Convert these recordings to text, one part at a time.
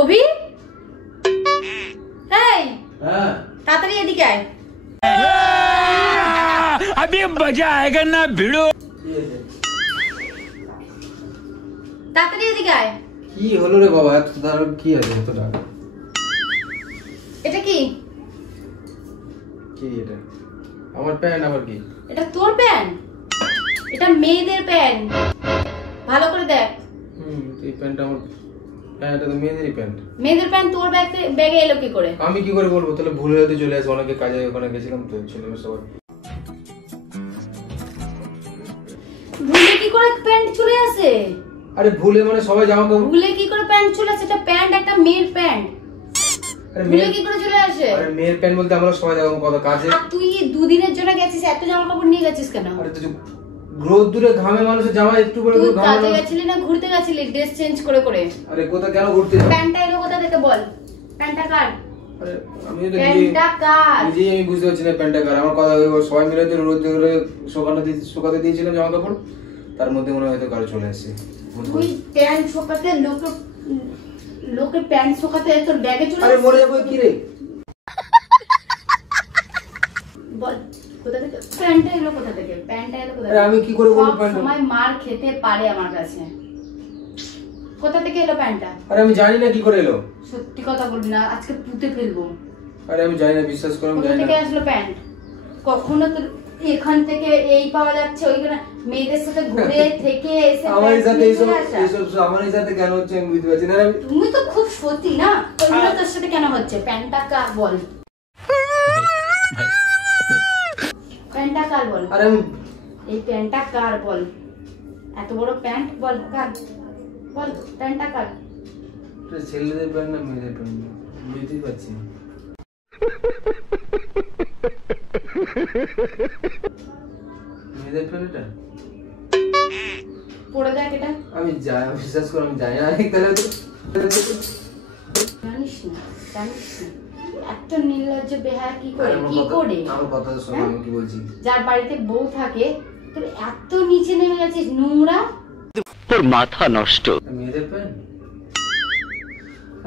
অভি, এই তাড়াতাড়ি এদিকে আয়। अभी मजा आएगा ना भिड़ो। তাড়াতাড়ি এদিকে আয়। কি হলো রে বাবা, এত তার কি আছে এতটা? এটা কি? কি এটা? আমার প্যান্ট আবার কি? এটা তোর প্যান্ট? এটা মেয়েদের প্যান্ট, ভালো করে দেখ। এই প্যান্ট আমার প্যান্ট তো মেয়েদেরই প্যান্ট। মেয়েদের প্যান্ট তোর ব্যাগে এলো কি করে? আমি কি করে বলবো? তাহলে ভুলে হয়তো চলে আসে, অনেকে কাজে ওখানে গেছিলাম তো ছেলে সবাই। ভুলে কি করে প্যান্ট চলে আসে? আরে ভুলে মানে সবাই জামা কাপড়। ভুলে কি করে প্যান্ট চলে আসে? এটা প্যান্ট, একটা মেয়ের প্যান্ট। ভুলে কি করে চলে আসে? আরে মেয়ের প্যান্ট বলতে আমরা সবাই জামা কত কাজে। আর তুই দুদিনের জন্য গেছিস, এত জামা কাপড় নিয়ে গেছিস কেন? আরে তুই রোদ্দুরে ঘামে মানুষের জামা একটু করে তুই ঘামে। কাজে গেছিলি না ঘুরতে গেছিলি ড্রেস চেঞ্জ করে করে? আরে কোথা কেন ঘুরতে যাব? প্যান্টটা এলো কোথা থেকে বল? প্যান্টটা কার? আরে আমি তো প্যান্টটা কার? নিজেই আমি বুঝতে পারছি না প্যান্টটা কার। আমার কথা সবাই মিলে তো রোদ্দুরে শুকাতে দিয়েছিলাম জামা কাপড়, তার মধ্যে মনে হয়তো কারো চলে আসছে। তুই প্যান্ট শুকাতে লোকের প্যান্ট শুকাতে তোর ব্যাগে চলে আরে মরে যাবো কি রে? বল কোথা থেকে প্যান্টটা এলো কোথা থেকে? প্যান্টটা এলো কোথা আরে থেকে? আমি কি করে বলবো সব প্যান্ট? সময় মার খেতে পারে আমার কাছে। কোথা থেকে এলো প্যান্টটা? আরে আমি জানি না কি করে এলো। সত্যি কথা বলবি না, আজকে পুঁতে ফেলবো। আরে আমি জানি না, বিশ্বাস করো আমি কোথা জানি থেকে না। আসলো প্যান্ট? কখনো তো এখান থেকে এই পাওয়া যাচ্ছে, ওইখানে মেয়েদের সাথে ঘুরে থেকে এসে আমার সাথে এইসব আসা। আমার সাথে কেন হচ্ছে আমি বুঝতে পারছি না। তুমি তো খুব সত্যি না, ওইগুলো তোর সাথে কেন হচ্ছে? প্যান্টটা কার বল? প্যান্টটা কার বল? আরে আমি এই প্যান্টটা কার বল? এত বড় প্যান্ট বল কার? বল প্যান্টটা কার? ছেলেদের প্যান্ট না মেয়েদের প্যান্ট বুঝতেই পারছি না। মেয়েদের প্যান্ট এটা পড়ে দেখ এটা। আমি বিশ্বাস করো আমি জানি না। তাহলে জানিস না, জানিস না এত নির্লজ্জ বেহায়া কি করে? কি করে? আমার কথা শোনো, আমি কি বলছি। যার বাড়িতে বউ থাকে তোর এত নিচে নেমে গেছিস, নোংরা। তোর মাথা নষ্ট। মেয়েদের প্যান্ট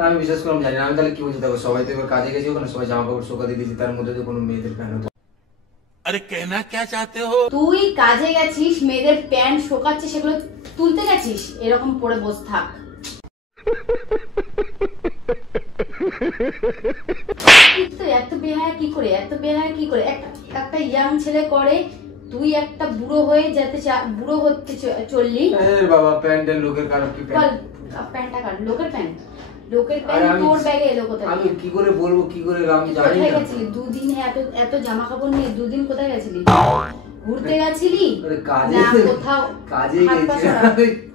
আমি বিশ্বাস করলাম জানি না। আমি তাহলে কি বলছি দেখো, সবাই তো এবার কাজে গেছি, ওখানে সবাই জামা কাপড় শুকাতে দিয়েছি, তার মধ্যে তো কোনো মেয়েদের প্যান্ট হতো। अरे कहना क्या चाहते हो? তুই কাজে গেছিস, মেয়েদের প্যান্ট শোকাচ্ছিস, সেগুলো তুলতে গেছিস, এরকম পরে বসে থাক। তো এত বেহায়া কি করে? এত বেহায়া কি করে? একটা ইয়াং ছেলে করে, তুই একটা বুড়ো হয়ে যেতে বুড়ো হতে চললি। আরে বাবা প্যান্টের লোকের খারাপ কি বল প্যান্ট? প্যান্টটা কার? লোকের প্যান্ট? লোকের প্যান্ট তোর ব্যাগে এলো কোথা থেকে? আমি কি করে বলবো, কি করে আমি জানি কোথায় না। গেছিলি দুদিন? এত জামা কাপড় নিয়ে দুদিন কোথায় গেছিলি? ঘুরতে গেছিলি আরে কাজে না কোথাও? কাজে হাত পা গেছি। সরা।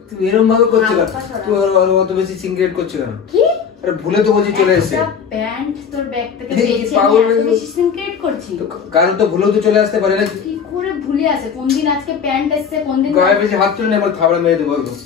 তুই এরকম ভাবে করছিস কেন? হাত পা সরা। তুই অত বেশি সিগারেট করছিস কেন? কি? আরে ভুলে তো বলছি চলে এসেছে। একটা প্যান্ট তোর ব্যাগ থেকে এই পেয়েছি, পাগল আমি এত হয়ে বেশি সিনক্রেট করছি। তো কারণ তো ভুলেও তো চলে আসতে পারে না। কি করে ভুলে আসে? কোন দিন আজকে প্যান্ট এসছে, কোন দিন গায়ে বেশি হাত তুলে নেই, আমার থাবড়া মেরে দেবো একদম।